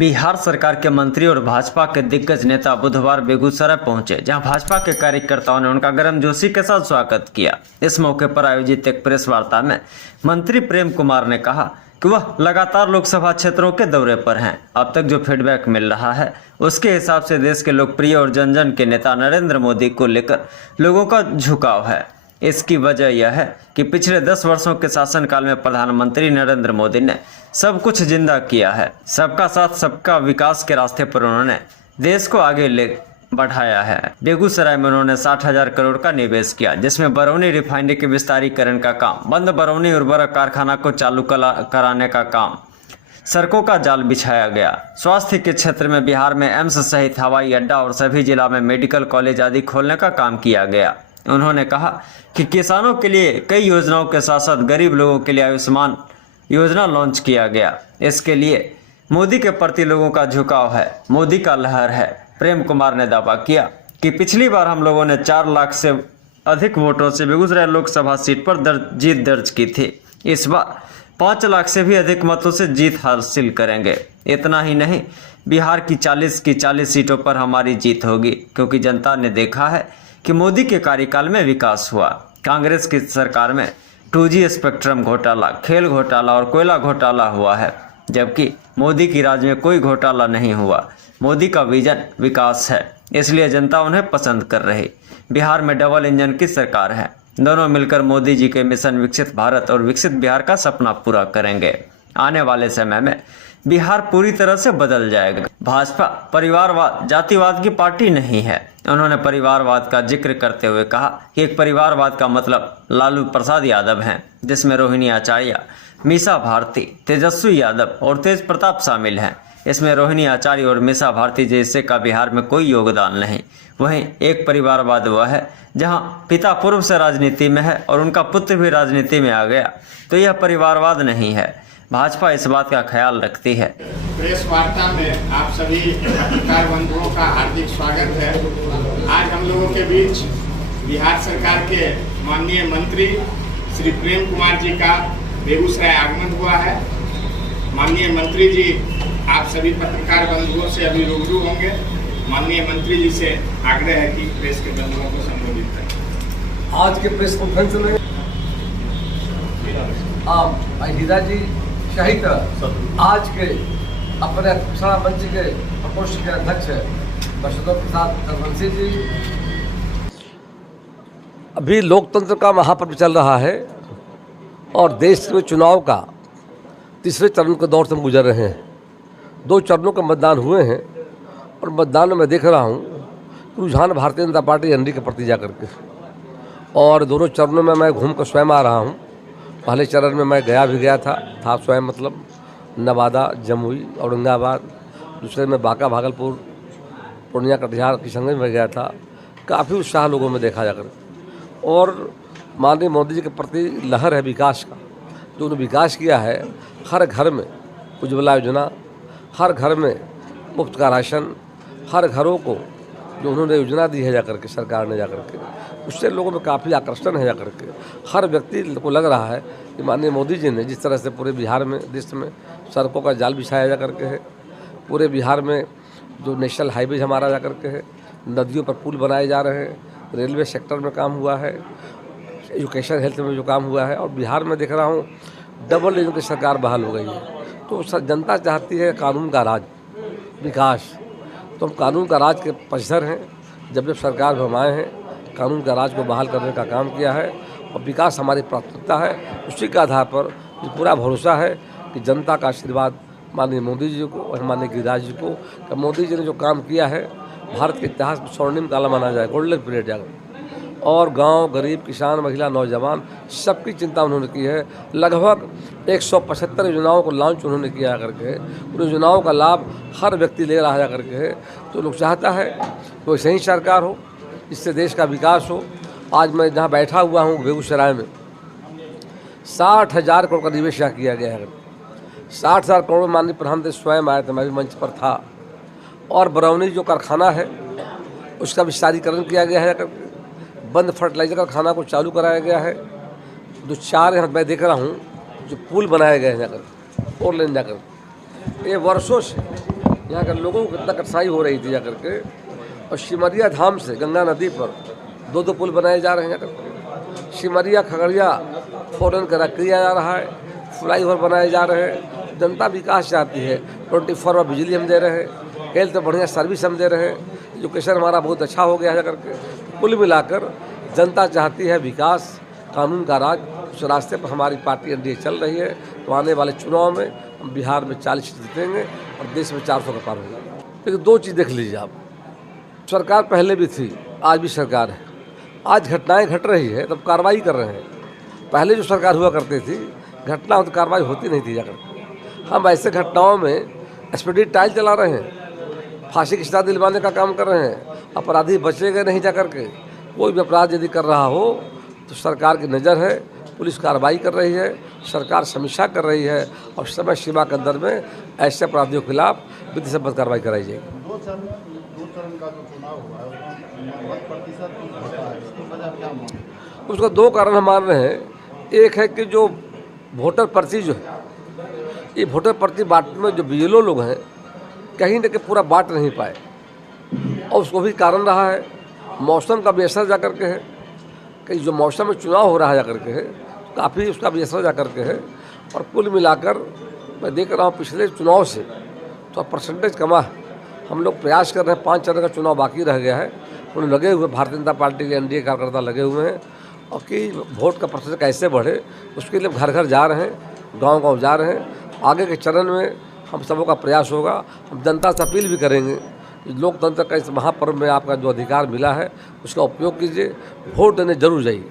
बिहार सरकार के मंत्री और भाजपा के दिग्गज नेता बुधवार बेगूसराय पहुंचे, जहां भाजपा के कार्यकर्ताओं ने उनका गर्मजोशी के साथ स्वागत किया। इस मौके पर आयोजित एक प्रेस वार्ता में मंत्री प्रेम कुमार ने कहा कि वह लगातार लोकसभा क्षेत्रों के दौरे पर हैं। अब तक जो फीडबैक मिल रहा है उसके हिसाब से देश के लोकप्रिय और जन जन के नेता नरेंद्र मोदी को लेकर लोगों का झुकाव है। इसकी वजह यह है कि पिछले 10 वर्षों के शासनकाल में प्रधानमंत्री नरेंद्र मोदी ने सब कुछ जिंदा किया है। सबका साथ सबका विकास के रास्ते पर उन्होंने देश को आगे ले बढ़ाया है। बेगूसराय में उन्होंने 60,000 करोड़ का निवेश किया, जिसमें बरौनी रिफाइनरी के विस्तारीकरण का काम, बंद बरौनी उर्वरक कारखाना को चालू कराने का काम, सड़कों का जाल बिछाया गया। स्वास्थ्य के क्षेत्र में बिहार में एम्स सहित हवाई अड्डा और सभी जिला में मेडिकल कॉलेज आदि खोलने का काम किया गया। उन्होंने कहा कि किसानों के लिए कई योजनाओं के साथ साथ गरीब लोगों के लिए आयुष्मान योजना लॉन्च किया गया। इसके लिए मोदी के प्रति लोगों का झुकाव है, मोदी का लहर है। प्रेम कुमार ने दावा किया कि पिछली बार हम लोगों ने 4 लाख से अधिक वोटों से बेगूसराय लोकसभा सीट पर जीत दर्ज की थी। इस बार 5 लाख से भी अधिक मतों से जीत हासिल करेंगे। इतना ही नहीं, बिहार की 40 सीटों पर हमारी जीत होगी, क्योंकि जनता ने देखा है कि मोदी के कार्यकाल में विकास हुआ। कांग्रेस की सरकार में 2G स्पेक्ट्रम घोटाला, खेल घोटाला और कोयला घोटाला हुआ है, जबकि मोदी की राज में कोई घोटाला नहीं हुआ। मोदी का विजन विकास है, इसलिए जनता उन्हें पसंद कर रही। बिहार में डबल इंजन की सरकार है। दोनों मिलकर मोदी जी के मिशन विकसित भारत और विकसित बिहार का सपना पूरा करेंगे। आने वाले समय में बिहार पूरी तरह से बदल जाएगा। भाजपा परिवारवाद, जातिवाद की पार्टी नहीं है। उन्होंने परिवारवाद का जिक्र करते हुए कहा कि एक परिवारवाद का मतलब लालू प्रसाद यादव हैं, जिसमें रोहिणी आचार्य, मीसा भारती, तेजस्वी यादव और तेज प्रताप शामिल हैं। इसमें रोहिणी आचार्य और मीसा भारती जैसे का बिहार में कोई योगदान नहीं। वहीं एक परिवारवाद वह है जहां पिता पूर्व से राजनीति में है और उनका पुत्र भी राजनीति में आ गया, तो यह परिवारवाद नहीं है। भाजपा इस बात का ख्याल रखती है। प्रेस वार्ता में आप सभी पत्रकार बंधुओं का हार्दिक स्वागत है। आज हम लोगों के बीच बिहार सरकार के माननीय मंत्री श्री प्रेम कुमार जी का बेगूसराय आगमन हुआ है। माननीय मंत्री जी आप सभी पत्रकार बंधुओं से अभी रूबरू होंगे। माननीय मंत्री जी से आग्रह है कि प्रेस के बंधुओं को संबोधित करें। आज के प्रेस कॉन्फ्रेंस में महिला जी सहित आज के अपने घोषणा मंच के प्रकोष्ठ के अध्यक्ष बसंत प्रसाद रघुवंशी जी। अभी लोकतंत्र का महापर्व चल रहा है और देश में चुनाव का तीसरे चरण के दौर से हम गुजर रहे हैं। 2 चरणों के मतदान हुए हैं और मतदान में मैं देख रहा हूँ रुझान भारतीय जनता पार्टी एनडीए के प्रति जाकर के, और दोनों चरणों में मैं घूम कर स्वयं आ रहा हूँ। पहले चरण में मैं गया था स्वयं, मतलब नवादा, जमुई, औरंगाबाद। दूसरे में बांका, भागलपुर, पूर्णिया, कटिहार, किशनगंज में गया था। काफ़ी उत्साह लोगों में देखा जाकर, और माननीय मोदी जी के प्रति लहर है विकास का। जो उन्होंने विकास किया है, हर घर में उज्ज्वला योजना, हर घर में मुफ्त का राशन, हर घरों को जो उन्होंने योजना दी है जाकर के सरकार ने जाकर के, उससे लोगों में काफ़ी आकर्षण है जाकर के। हर व्यक्ति को लग रहा है कि माननीय मोदी जी ने जिस तरह से पूरे बिहार में, देश में सड़कों का जाल बिछाया जा करके है, पूरे बिहार में जो नेशनल हाईवेज हमारा जा करके है, नदियों पर पुल बनाए जा रहे हैं, रेलवे सेक्टर में काम हुआ है, एजुकेशन हेल्थ में जो काम हुआ है, और बिहार में देख रहा हूँ डबल इंजन की सरकार बहाल हो गई है। तो जनता चाहती है कानून का राज, विकास। तो हम कानून का राज के पक्षधर हैं। जब सरकार में हम आए हैं, कानून का राज को बहाल करने का काम किया है और विकास हमारी प्राथमिकता है। उसी के आधार पर पूरा भरोसा है कि जनता का आशीर्वाद माननीय मोदी जी को और माननीय गिरिराज जी को, कि मोदी जी ने जो काम किया है भारत के इतिहास में स्वर्णिम काल माना जाए, गोल्डन पीरियड जाएगा। और गांव, गरीब, किसान, महिला, नौजवान सबकी चिंता उन्होंने की है। लगभग 175 योजनाओं को लॉन्च उन्होंने किया करके, उन योजनाओं का लाभ हर व्यक्ति ले रहा है करके है। तो लोग चाहता है कोई सही सरकार हो, इससे देश का विकास हो। आज मैं जहाँ बैठा हुआ हूँ बेगूसराय में 60,000 करोड़ का निवेश यहाँ किया गया है। 60,000 करोड़ में माननीय प्रधानमंत्री स्वयं आए थे, मैं भी मंच पर था। और बरौनी जो कारखाना है उसका विस्तारीकरण किया गया है, बंद फर्टिलाइजर कारखाना को चालू कराया गया है। जो 4 यहाँ मैं देख रहा हूँ जो पुल बनाए गए हैं जाकर, 4 लेन जाकर, ये वर्षों से यहाँ के लोगों को कितना कठिनाई हो रही थी जाकर के। और सिमरिया धाम से गंगा नदी पर 2 पुल बनाए जा रहे हैं जाकर के। सिमरिया खगड़िया 4 लेन का किया जा रहा है, फ्लाईओवर बनाए जा रहे हैं। जनता विकास चाहती है, 24 आवर बिजली हम दे रहे हैं, हेल्थ बढ़िया सर्विस हम दे रहे हैं, एजुकेशन हमारा बहुत अच्छा हो गया है करके। कुल मिलाकर जनता चाहती है विकास, कानून का राज। उस रास्ते पर हमारी पार्टी एनडीए चल रही है। तो आने वाले चुनाव में हम बिहार में 40 सीट जीतेंगे और देश में 400 का पार होगा। लेकिन 2 चीज़ देख लीजिए आप, सरकार पहले भी थी, आज भी सरकार है। आज घटनाएं घट रही है तब कार्रवाई कर रहे हैं। पहले जो सरकार हुआ करती थी, घटना हो तो कार्रवाई होती नहीं थी जाकर। हम ऐसे घटनाओं में एसपीडी टाइल चला रहे हैं, फांसी की सजा दिलवाने का काम कर रहे हैं। अपराधी बचेंगे नहीं जा करके। कोई भी अपराध यदि कर रहा हो तो सरकार की नज़र है, पुलिस कार्रवाई कर रही है, सरकार समीक्षा कर रही है और समय सीमा के अंदर में ऐसे अपराधियों के खिलाफ विधि सम्मत कार्रवाई कराई जाएगी। 2 चरण का जो चुनाव हुआ है उसमें 1% घटा है, इसकी वजह क्या मानते? उसका 2 कारण हम मान रहे हैं। एक है कि जो वोटर पर्ची जो है, ये वोटर पर्ची बांटने में जो बीएलओ लोग हैं कहीं न कहीं पूरा बांट नहीं पाए और उसको भी कारण रहा है मौसम का भी असर जा करके है। कि जो मौसम में चुनाव हो रहा है जा करके है, काफ़ी उसका भी असर जा करके है। और कुल मिलाकर मैं देख रहा हूँ पिछले चुनाव से तो परसेंटेज कमा है। हम लोग प्रयास कर रहे हैं, 5 चरण का चुनाव बाकी रह गया है, उन लगे हुए भारतीय जनता पार्टी के एनडीए कार्यकर्ता लगे हुए हैं और कि वोट का प्रतिशत कैसे बढ़े उसके लिए घर घर जा रहे हैं, गांव-गांव जा रहे हैं। आगे के चरण में हम सबों का प्रयास होगा। हम जनता से अपील भी करेंगे, लोकतंत्र का इस महापर्व में आपका जो अधिकार मिला है उसका उपयोग कीजिए, वोट देने जरूर जाइए।